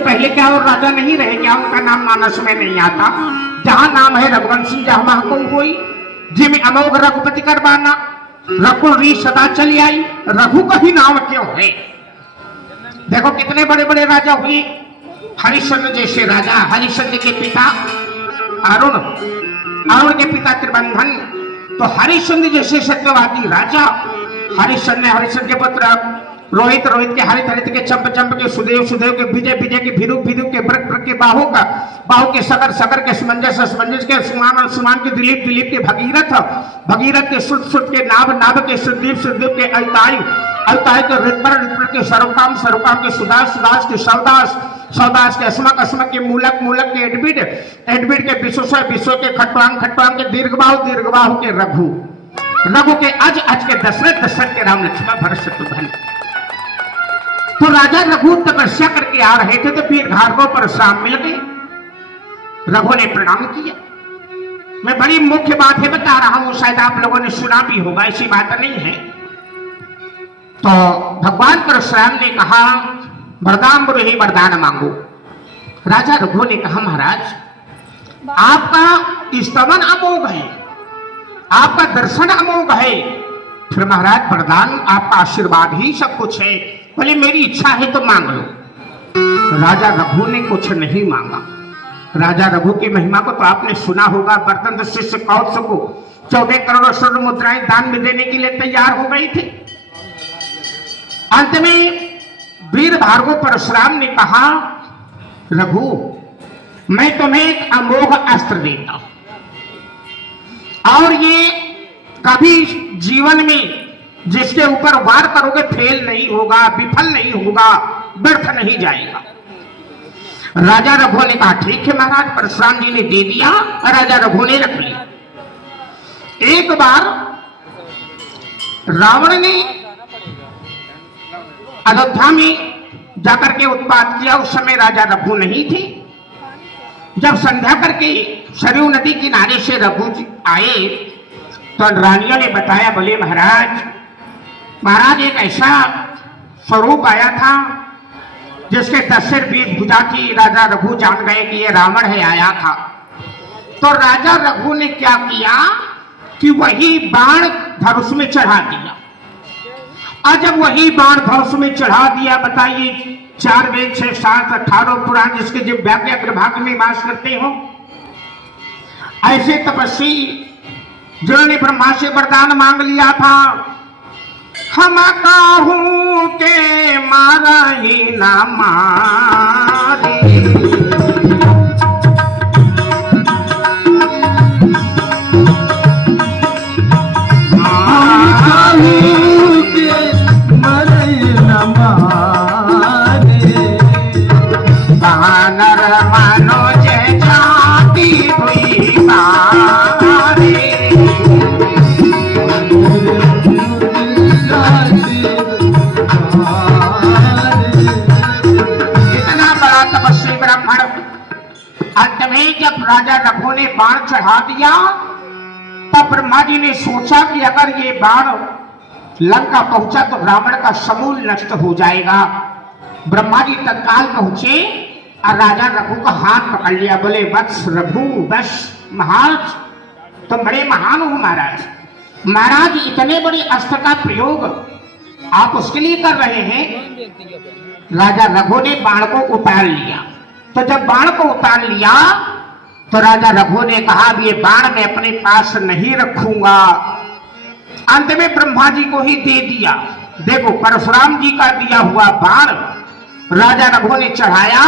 पहले क्या और राजा नहीं रहे क्या? उनका नाम मानस में नहीं आता? जहां नाम है रघुवंश सिंह जहां महको हुई जिम अमोघ रघुपति करवाना रघु री सदा चली आई रघु का ही नाम क्यों है? देखो कितने बड़े बड़े राजा हुए। हरिश्चंद्र जैसे राजा, हरिश्चंद्र के पिता अरुण, अरुण के पिता त्रिबंधन, तो हरिश्चंद्र जैसे सत्यवादी राजा। हरिश्चंद्र ने हरिश्चंद्र के पुत्र रोहित, रोहित के हरित, हरित के चंप, चंप के सुदेव, सुदेव के विजय, विजय के भिरु, भिरु के ब्रक, ब्रक के बाहु का, बाहु के सगर, सगर के समंजस, समंजस के सुमान, सुमान के दिलीप, दिलीप के भगीरथ, भगीरथ के सुत, सुत के नाभ, नाभ के सुदीप, सुदीप के अल्ताई, अल्ताई के ऋतपर, ऋतपर के सरोकाम, सरोकाम के सुदास, सुदास के सौदास, सौदास के अस्मक, अस्मक के मूलक, मूलक के एडबिड, एडबिड के विश्व, विश्व के खटवांग, खटवांग के दीर्घबाहु, दीर्घबाहु के रघु, रघु के अज, अज के दशरथ, दशरथ के राम लक्ष्मण भरत शत्रुघ्न। तो राजा रघु तपस्या करके आ रहे थे तो फिर भार्गव परशुराम मिल गए। रघु ने प्रणाम किया। मैं बड़ी मुख्य बात है बता रहा हूं, शायद आप लोगों ने सुना भी होगा, ऐसी बात नहीं है। तो भगवान परशुराम ने कहा वरदान ही वरदान मांगो। राजा रघु ने कहा महाराज आपका स्तवन अमोघ है, आपका दर्शन अमोघ है, फिर महाराज वरदान आपका आशीर्वाद ही सब कुछ है, बोले मेरी इच्छा है तो मांग लो। राजा रघु ने कुछ नहीं मांगा। राजा रघु की महिमा को तो आपने सुना होगा। बर्तन शिष्य कौत्स को 14 करोड़ स्वर्ण मुद्राएं दान में देने के लिए तैयार हो गई थी। अंत में वीर भार्गव परशुराम ने कहा रघु मैं तुम्हें एक अमोघ अस्त्र देता हूं और ये कभी जीवन में जिसके ऊपर वार करोगे फेल नहीं होगा, विफल नहीं होगा, व्यर्थ नहीं जाएगा। राजा रघु ने कहा ठीक है महाराज। परशुराम जी ने दे दिया, राजा रघु ने रख लिया। एक बार रावण ने अयोध्या में जाकर के उत्पात किया। उस समय राजा रघु नहीं थे। जब संध्या करके सरयू नदी किनारे से रघु जी आए तो रानियों ने बताया बोले महाराज, महाराज एक ऐसा स्वरूप आया था जिसके 10 सिर 20 भुजा थी। राजा रघु जान गए कि ये रावण है आया था। तो राजा रघु ने क्या किया कि वही बाण धनुष में चढ़ा दिया। और जब वही बाण धनुष में चढ़ा दिया, बताइए 4 वेद 6 शास्त्र 18 पुराण जिसके जो व्याख्या अग्रभाग में वास करते हो, ऐसे तपस्वी जिन्होंने ब्रह्मा से वरदान मांग लिया था, हम काहू के मारा ही ना मारे, बानर मानो जय जाती हुई बारे, इतना बड़ा तपस्वी ब्राह्मण। अंत में जब राजा रघु ने बाण चढ़ा दिया तब ब्रह्मा जी ने सोचा कि अगर ये बाण लंका पहुंचा तो रावण का समूल नष्ट हो जाएगा। ब्रह्मा जी तत्काल पहुंचे और राजा रघु का हाथ पकड़ लिया। बोले वत्स रघु बस महाराज तुम बड़े महान हो महाराज। महाराज इतने बड़े अस्त्र का प्रयोग आप उसके लिए कर रहे हैं। राजा रघु ने बाण को उतार लिया। तो जब बाण को उतार लिया तो राजा रघु ने कहा ये बाण मैं अपने पास नहीं रखूंगा। अंत में ब्रह्मा जी को ही दे दिया। देखो परशुराम जी का दिया हुआ बाण राजा रघु ने चढ़ाया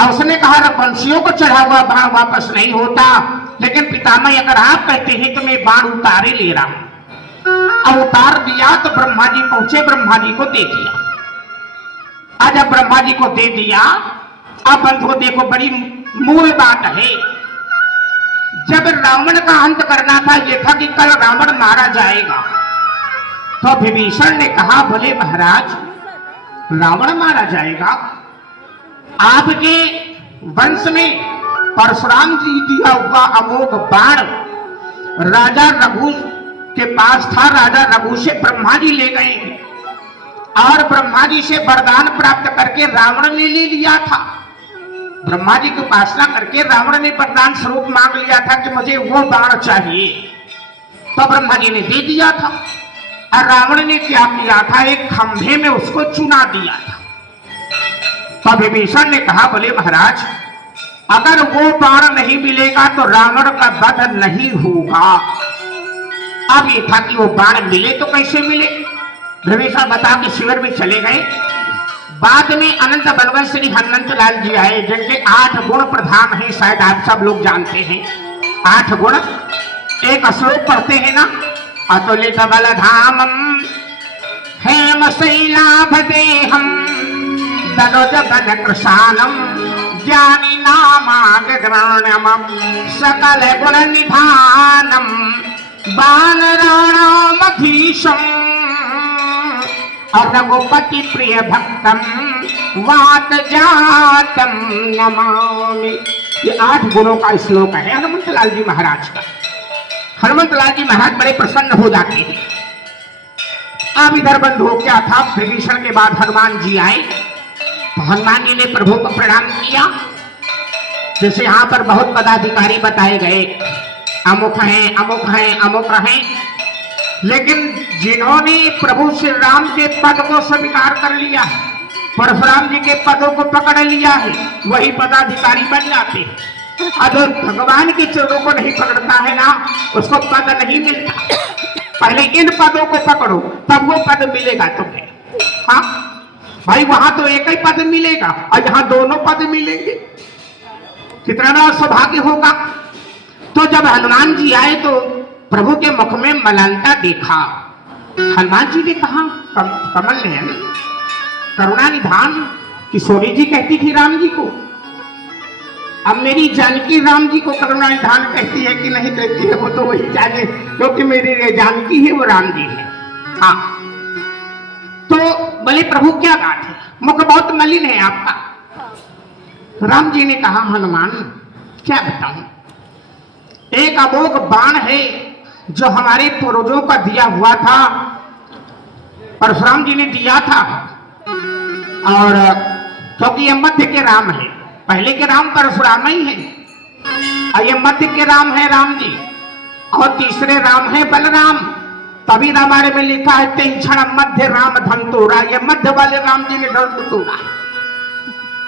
और उसने कहा रघुवंशियों को चढ़ा हुआ बाण वापस नहीं होता, लेकिन पितामह अगर आप कहते हैं तो मैं बाण उतारे ले रहा हूं। अब उतार दिया तो ब्रह्मा जी पहुंचे, ब्रह्मा जी को दे दिया। आज जब ब्रह्मा जी को दे दिया, अब बंधुओं देखो बड़ी मूल बात है। जब रावण का अंत करना था, यह था कि कल रावण मारा जाएगा, तो विभीषण ने कहा बोले महाराज रावण मारा जाएगा, आपके वंश में परशुराम जी दिया हुआ अमोघ बाण राजा रघु के पास था। राजा रघु से ब्रह्मा जी ले गए और ब्रह्मा जी से वरदान प्राप्त करके रावण ने ले लिया था। ब्रह्मा जी की उपासना करके रावण ने वरदान स्वरूप मांग लिया था कि मुझे वो बाण चाहिए, तो ब्रह्मा जी ने दे दिया था। और रावण ने क्या किया था, एक खंभे में उसको चुना दिया था। तो विभीषण ने कहा, बोले महाराज अगर वो बाण नहीं मिलेगा तो रावण का वध नहीं होगा। अब ये था कि वो बाण मिले तो कैसे मिले। विभीषण बता के शिविर में चले गए। बाद में अनंत बलवंत श्री हनुमंत लाल जी आए, जिनके 8 गुण प्रधान हैं, शायद आप सब लोग जानते हैं 8 गुण। एक श्लोक पढ़ते हैं ना, अतुलित बलधामम हेम शैलाभदेहम दनुज गण कृशानम ज्ञानी नामाग्रण्यमं सकल गुण निधानम बानराणामधीशम और रघुपति प्रिय भक्तम वात जातम नमामि। ये 8 गुणों का श्लोक है हनुमंत लाल जी महाराज का। हनुमंत लाल जी महाराज बड़े प्रसन्न हो जाते हैं। अब इधर बंधु क्या था, विभीषण के बाद हनुमान जी आए तो हनुमान जी ने प्रभु को प्रणाम किया। जैसे यहाँ पर बहुत पदाधिकारी बताए गए, अमुक हैं अमुक हैं अमुक हैं, लेकिन जिन्होंने प्रभु श्री राम के पद को स्वीकार कर लिया, परशुराम जी के पदों को पकड़ लिया है, वही पदाधिकारी बन जाते हैं। अगर भगवान के चरणों को नहीं पकड़ता है ना, उसको पद नहीं मिलता। पहले इन पदों को पकड़ो तब वो पद मिलेगा तुम्हें। हाँ भाई, वहां तो एक ही पद मिलेगा और यहाँ दोनों पद मिलेंगे, कितना बड़ा सौभाग्य होगा। तो जब हनुमान जी आए तो प्रभु के मुख में मलानता देखा। हनुमान जी ने कहा, कमल नयन करुणा निधान, किशोरी जी कहती थी राम जी को, अब मेरी जानकी राम जी को करुणा निधान कहती है कि नहीं कहती है, वो तो वही जाने, क्योंकि मेरी जानकी है वो राम जी है। हाँ, तो बोले प्रभु क्या बात है, मुख बहुत मलिन है आपका। राम जी ने कहा, हनुमान क्या बताऊं, एक अमोघ बाण है जो हमारे पूर्वजों का दिया हुआ था, परशुराम जी ने दिया था। और क्योंकि ये मध्य के राम है, पहले के राम परशुराम ही है और ये मध्य के राम है राम जी, और तीसरे राम है बलराम। तभी रामायण में लिखा है, तेक्षण मध्य राम धन तोड़ा, ये मध्य वाले राम जी ने धन तोड़ा।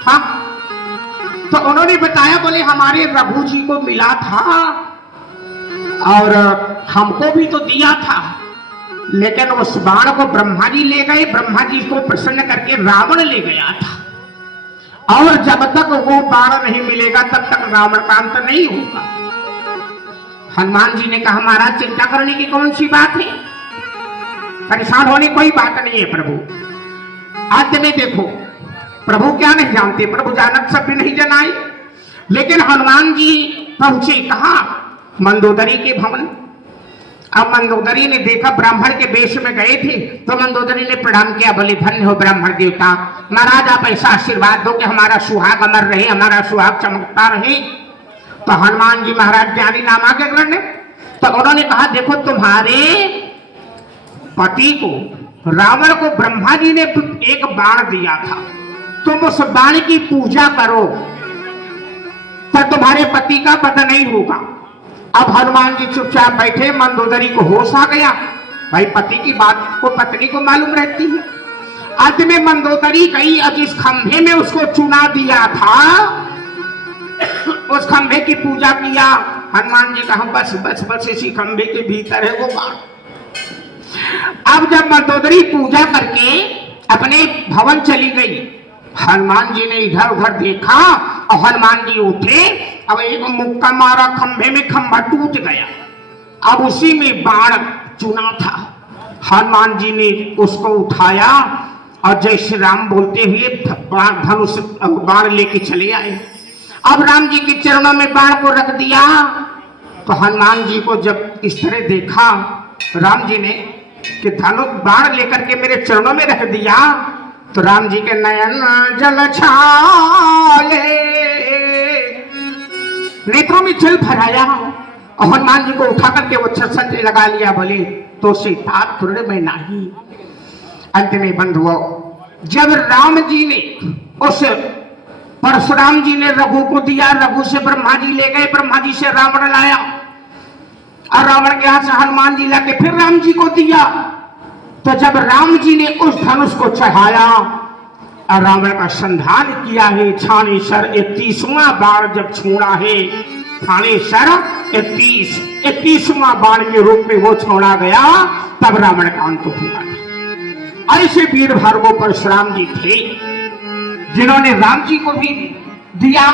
हाँ, तो उन्होंने बताया, बोले हमारे रघु जी को मिला था और हमको भी तो दिया था, लेकिन उस बाण को ब्रह्मा जी ले गए, ब्रह्मा जी को प्रसन्न करके रावण ले गया था। और जब तक वो बाण नहीं मिलेगा तब तक रावण का अंत नहीं होगा। हनुमान जी ने कहा, महाराज चिंता करने की कौन सी बात है, परेशान होने कोई बात नहीं है प्रभु। आज में देखो, प्रभु क्या नहीं जानते, प्रभु जानत सब भी नहीं जनाए। लेकिन हनुमान जी पहुंचे कहा, मंदोदरी के भवन। अब मंदोदरी ने देखा, ब्राह्मण के वेश में गए थे, तो मंदोदरी ने प्रणाम किया, बोले धन्य हो ब्राह्मण देवता, महाराज आप ऐसा आशीर्वाद दो कि हमारा सुहाग अमर रहे, हमारा सुहाग चमकता रहे। तो हनुमान जी महाराज ज्ञानी नामा के ग्रहण, तो उन्होंने कहा, देखो तुम्हारे पति को, रावण को ब्रह्मा जी ने एक बाण दिया था, तुम उस बाण की पूजा करो तो तुम्हारे पति का वध नहीं होगा। अब हनुमान जी चुपचाप बैठे, मंदोदरी को होश आ गया, भाई पति की बात को पत्नी को मालूम रहती है। अंत में मंदोदरी गई, अब जिस खंभे में उसको चुना दिया था उस खंभे की पूजा किया। हनुमान जी कहा, बस बस बस इसी खंभे के भीतर है वो बाण। अब जब मंदोदरी पूजा करके अपने भवन चली गई, हनुमान जी ने इधर उधर देखा और हनुमान जी उठे, अब एक मुक्का मारा खंभे में, खंभा टूट गया। अब उसी में बाण चुना था। हनुमान जी ने उसको उठाया और जय श्री राम बोलते हुए धनुष बाण लेके चले आए। अब राम जी के चरणों में बाण को रख दिया। तो हनुमान जी को जब इस तरह देखा राम जी ने कि धनुष बाण लेकर के मेरे चरणों में रख दिया, तो राम जी के नयन जल छाए, नेत्रों में जल भराया और हनुमान जी को उठा करके वो छत्र लगा लिया, बोले तो सीता तुर्ण में नहीं। अंत में बंधुओं, जब राम जी ने उस परशुराम जी ने रघु को दिया, रघु से ब्रह्मा जी ले गए, ब्रह्मा जी से रावण लाया और रावण के हाथ से हनुमान जी लाके फिर राम जी को दिया। तो जब राम जी ने उस धनुष को चढ़ाया और रावण का संधान किया है, छानेसर 31वां बाण जब छोड़ा है, छानेसर 31वां बाण के रूप में वो छोड़ा गया, तब रावण का अंत हुआ था। ऐसे वीर भार्गव परशुराम जी थे जिन्होंने राम जी को भी दिया